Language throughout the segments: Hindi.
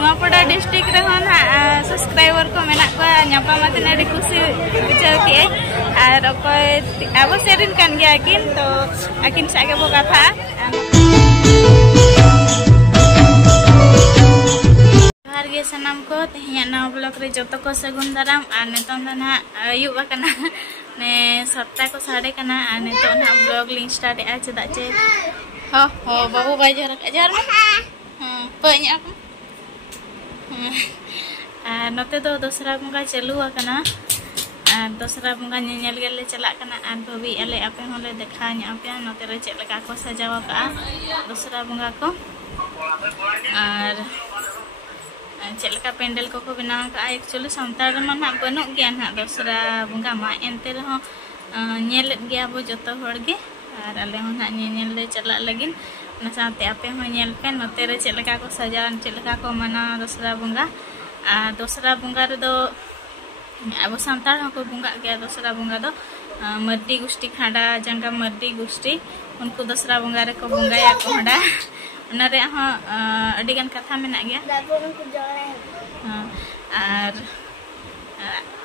नुआपड़ा डिस्ट्रिक्ट रे हो ना सब्सक्राइबर को मेना को नापामाते अड़ी खुशी बुझाव के और अकोय अब सेरिन कान गया किन तो आकिन सागे बो कथा हारगे सनाम को तेहिया नवा ब्लॉक रे जतो को सगुन दाराम आ नेतों ना अयुब कना ने सप्ताह को साढ़े कना आ नेतों ना ब्लॉग लिंक स्टार्ट आ चदा चे हो बाबू बाजार अजार में हां पanya aku नोते तो दोसरा बुंगा चलू आकना दोसरा बुंगा नेल गेले चला कना आन भवी आले आपे होले देखा आपे नोते रे चेक लगा को सजावा का दोसरा बुंगा को और चेक लगा पेंडल को बनाव का एक्चुअली संतार मा ना बनु गया ना दोसरा बुंगा मा एनते रहो नेल गया बो जतो होड़ गे और आले हो ना नेल ले चला लगिन ना साथे आपे हो नेल पे नोते रे चेक लगा को सजावन चेक लगा को मना दोसरा बुंगा दोसरा बुंगा रे दो अब सांतार को बुंगा गया दोसरा बुंगा दो मर्दी गोष्ठी खाड़ा जंगा मर्दी गोष्ठी उनको दोसरा बुंगा रे को बुंगाया को हडा उना रे ह अडिगन कथा मेना गया और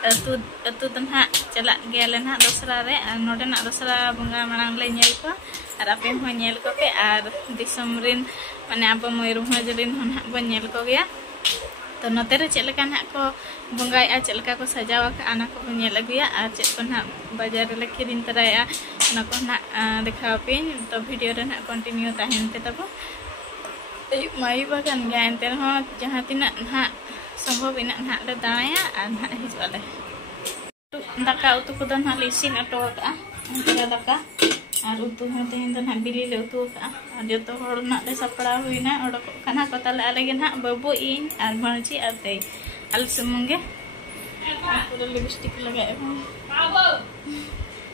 अतु तन्हा चला गया लेना दोसरा रे नोडे ना दोसरा बुंगा मांग ले नेल को और आपे हो नेल को पे और दिसम रिन माने अब मयूरभंज रिन होना बन नेल को गया तो नोते रे चेक लगा ना को बुंगाया चेक लगा को सजावा का आना को नेल अगुया और चेक को ना बाजार रे किरिन तराया ना को ना देखा पे तो वीडियो रे ना कंटिन्यू ताहेन पे तब माई बागान गया एंते हो जहां तिना ना संभव इना ना ले दाया और ना हिजुआले दाका उतु को ना लिसिन अटो का अंतरा दाका और उतु हो तेन ना बिली ले उतु का जतो होड़ ना ले सपड़ा हुईना ओडको कना को ताले आलेगे ना बाबू इन और भणची आते अल सुमुंगे पूरा लिपस्टिक लगाए बाबू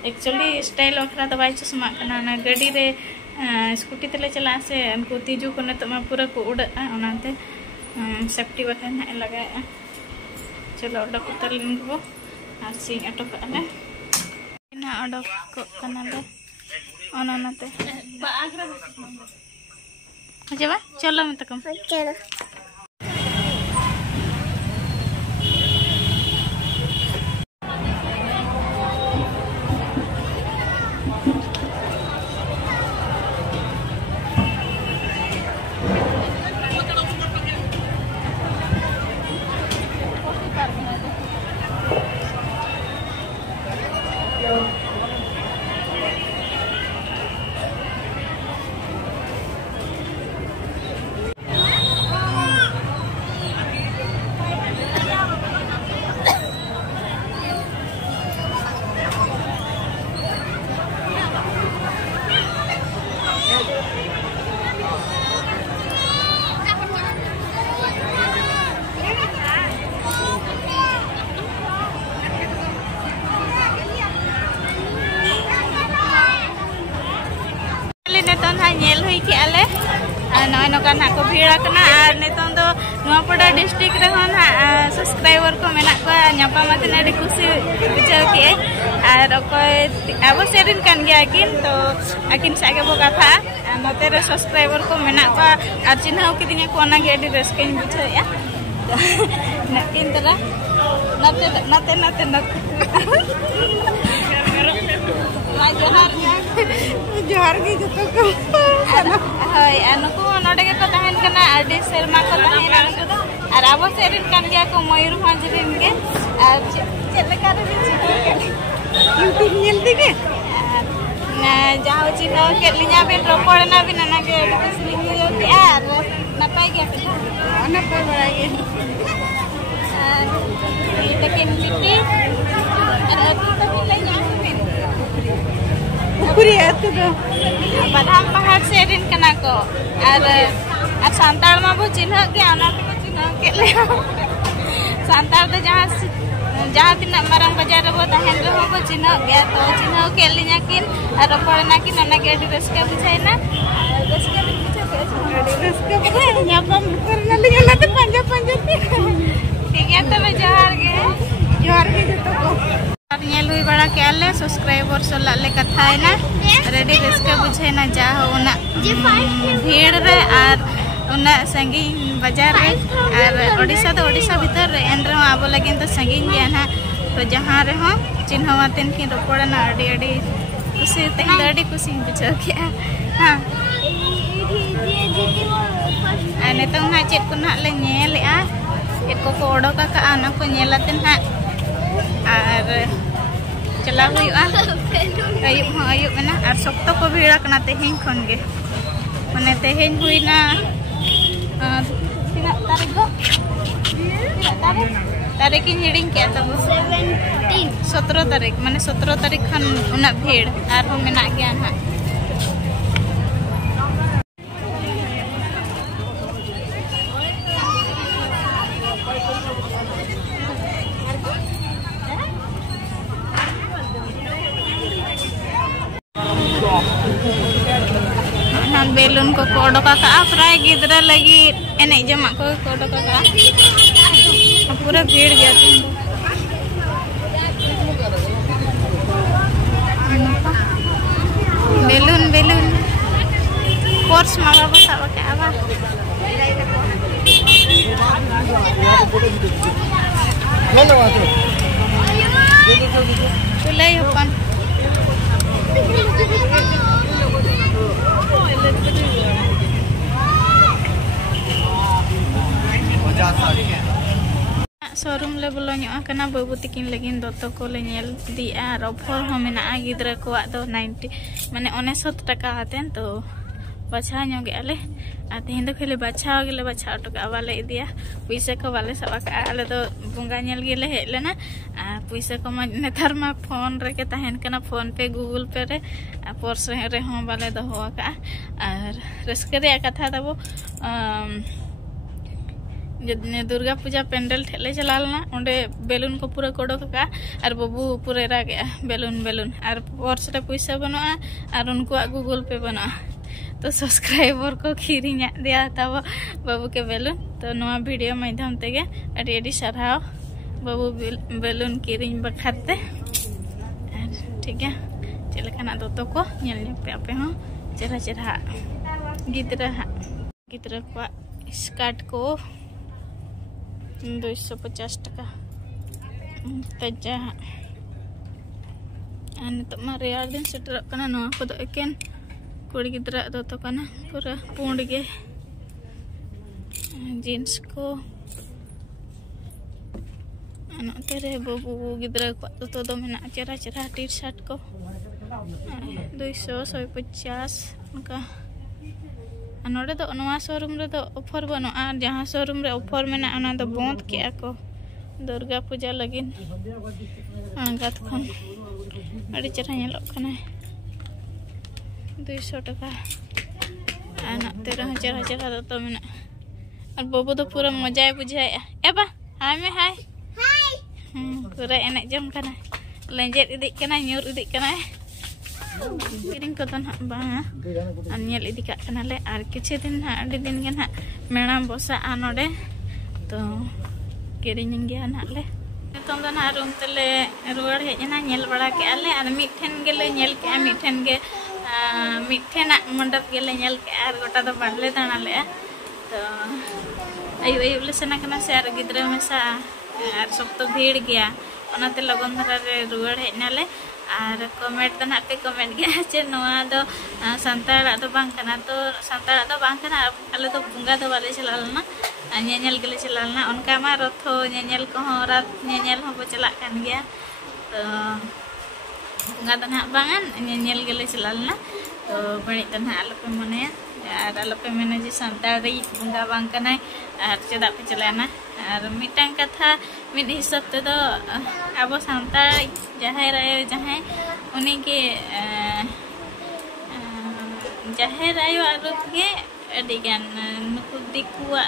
एक्चुअली स्टाइल ओखरा तो बाई चश्मा कना ना गाड़ी रे स्कूटी तले चला से उनको तीजू को ने तो मा पूरा को उड़ा ओनाते सेफ्टी बटन है लगाया चलो ओडको तले इनको और सिंग अटो काले ना ओडको कना ले ओनाते बागरा जवा चलो मत कम चलो नेल हुई के आले नय नका ना को भीड़ा कना और नेतों दो नुआपड़ा डिस्ट्रिक्ट रे हो ना सब्सक्राइबर को मेना को नापामाते अड़ी खुशी बुझाव के और अकोय अब सेरिन कान गया किन तो आकिन सागे बो कथा नोते रे सब्सक्राइबर को मेना को और चिन्हाव किदिnya को ना के अड़ी रस्केन बुझाया नकिन तरा नते नते नते नते जोहार के जतो को हाय अनको नोडे के ताहेन कना आडी शर्मा को ताहेन अनको और अब सेरिन कान गया को मयूरभंज रिन के और चेलका रे यूट्यूब नेलती के ना जाओ चिनो के लिया बेन रोपड़ ना बिना ना के लिंग यो के और नपाई गया पे नपाई बड़ा ये लेकिन मिट्टी और तो ले जा पूरी है तो बादाम पहाड़ से रिन कना को और सांतार मा बो चिन्ह के आना को चिन्ह के ले सांतार तो जहां तिना मारंग बाजार रे बो ताहेन रे हो चिन्ह गया तो चिन्ह के लिया किन और पड़ना किन ना के रस्का बुझाइना रस्का बुझा के रस्का न्यापम करना लिया तो पंजा पंजा ठीक है तो जोहार के जतो को नेल हुई बड़ा के आले सब्सक्राइबर सोला ले कथा है ना रेडी रस्का बुझे ना जा हो ना भीड़ रे और उना संगीन बाजार रे और ओडिशा भीतर रे एन रे आबो लगिन तो संगीन गया ना तो जहाँ रे हो चिन्हवातेन की रोपड़ना अड़ी अड़ी खुशी तेन अड़ी खुशी बुझाव के हाँ नितों ना चेक को ना ले नेलेआ चेक को ओडोका का ना को नेलातेन ना और चला हुआ अयुब ना और सप्तो को भीड़ कना तेहें खन गे माने तेहें हुईना तीना तारीख को तारीख की हिडिंग क्या तब 17 तारीख माने 17 तारीख खन उना भीड़ और हम मेना गया ना बेलून को ओडोका का प्राय गिद्रा लगी एने जमा को ओडोका का पूरा भीड़ गया बेलून बेलून कोर्स मावा बसा के आवा चुलाई अपन शोरूम ले बोलोना बाबू तकिन लगिन दतो को ले दी और ऑफर हो मेना गिद्रा को 90 माने 69 टाका आतेन तो बाछा गे आले तेहन तो खाली बाछा गेले बाछा टका वाले इदिया पैसा को वाले सब आले तो बुंगा नेल गेले हेज लेना पैसा को नेतार मा फोन रे के तहन कना फोन पे गूगल पे रे पर्स रे हो वाले दहो का और रस्के रे कथा तबो दुर्गा पूजा पेंडल ठेले चलालना उंडे बेलून को पूरा कोडोक का और बाबू पूरे रागे बेलून बेलून और पर्स रे पैसा बनवा और उनको गूगल पे बनवा तो सब्सक्राइबर को खीरी दिया तब बाबू के बेलून तो नवा वीडियो माध्यम तेगे अड़ी अड़ी साराव बाबू बेलून किरिंग बखाते ठीक है चलना दोतो को पे आपे हो चेहरा चेहरा गिद्रा को स्कर्ट को 250 टाका तजा नित रेयार दिन सेटर को एकेन कुड़ी गिद्रा दोतो कना पूरा पुंड गे जीन्स को तेरे बाबू गिद्रा को दोतो दो मेना चेहरा चेहरा टी शर्ट को 200 150 उनका नोड़े तो नवा शोरूम रे तो ऑफर बनो और जहाँ शोरूम रे ऑफर में ना तो बंद किया को दुर्गा पूजा लगिन आगात खन अड़ी चेहरा नेलोग कना 200 टाका तेरा चेहरा चेहरा तो मेना और बाबू तो पूरा मजा बुझाए एबा हाय में हाय पूरा एने जम कना लेंजेट इदी कना न्यूर इदी कना किरिंग को तो ना बांगा नेल इदी का कना ले और किछि दिन ना अड़ी दिन के ना मेणा बसा नोडे तो किरिंग गया ना ले तो ना रूम तले रुवाड़ हेजना नेल बड़ा के आले और मिठेन गेले नेल के मिठेन गे मिठेना मंडप गेले नेल के और गोटा तो बाड़ले दाना ले तो अयुब अयुब ले सेना कना से और गिद्रा मेसा और सब तो भीड़ गया ओनाते लगन धरा रे रुवाड़ हेजना ले और कमेंट तो ना पे कमेंट गया चे नवा दो संताड़ा तो बांग कना तो संताड़ा तो बांग कना आले तो बुंगा तो वाले चलालना नेल गेले चलालना उनका मा रथो नेल को हो रात नेल हो चला कान गया तो बुंगा तो ना बांगन नेल गेले चलालना तो बड़ी तो ना आलो पे मने और आलो पे मने जे संताड़ी बुंगा बांग कना और चेदा पे चलाना और मिटांग कथा मिड हिसाब ते तो अब संताड़ जाहेर आयो जहां उनी के जाहेर आयो आरो के अडिगान नुकु दिकुआ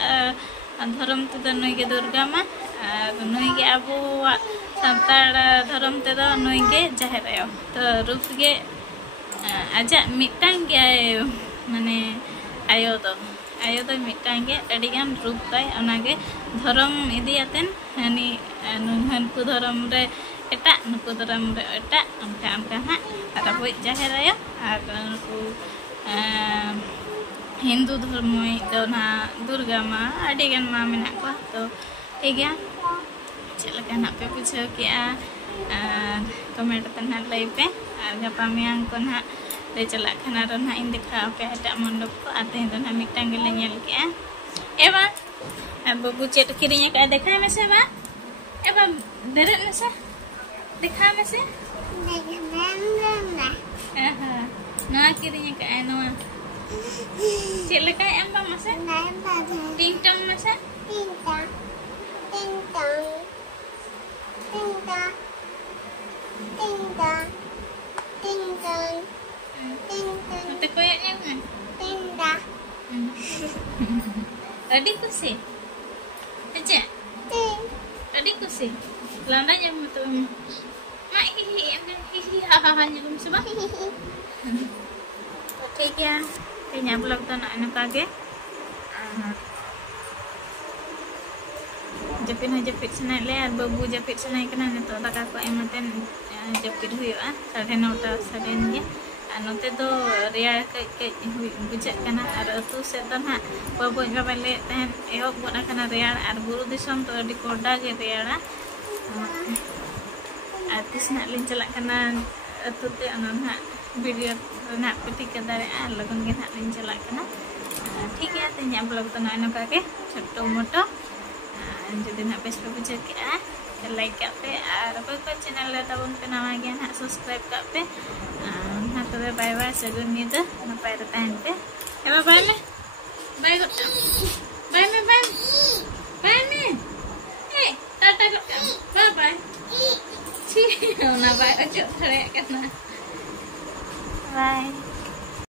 धर्म ते नई के दुर्गा मा और नई के अबो संताड़ धर्म ते नई के जाहेर आयो तो रूप के आजा मिटांग के माने आयो तो मिटांग के अडिगान रूप ताय ओनागे धर्म इदियातेन हनी नुहनकु धर्म रे एटा नुकु धर्म रे एटा अनका हा और अब जाहेर आयो और नुकु हिंदू धर्म तो ना दुर्गा माँ अड़ी गन माँ मेना को तो ठीक है चलका ना पे बुझाव के कमेंट तो ना लई पे और गपा मियांग को ना ले चला खाना रो ना इन दिखा पे एटा मंडप को आते हैं तो ना मिटांग ले नेल के एबा बाबू चेट किरिया का देखा में से बा एबा दरे में से देखा में से ना किरिया का नवा चलका एम बा में से टिंग टंग में से टिंग तो कोई एम अड़ी कुसी aja tadi kusi lana jam itu mak hihi hahaha nyelum sebab ठीक है kayaknya vlog to na ano kage japit sanai le ar babu japit sanai kana nito daka ko ematen japit huyuga 9:30 saden ge anote do real ke bujak kana ar atu se to na babu ga bale ten ehok bona kana real ar buru disam to di koda ge real artis na lin celak kana atu te anon ha video na peti kadare ar lagun ge na lin celak kana ठीक है तो यहाँ ब्लॉग तो ना के छोटो मोटो जो दिन बेस पे बुझे के लाइक पे और कोई चैनल ले तब पे नवा गया ना सब्सक्राइब पे ना तो बाय बाय सगुन नींद नपाय रे तहन पे एबा बाय में बाय गोटा बाय में ए टाटा गोटा बाय बाय छी ना बाय अचो थरे करना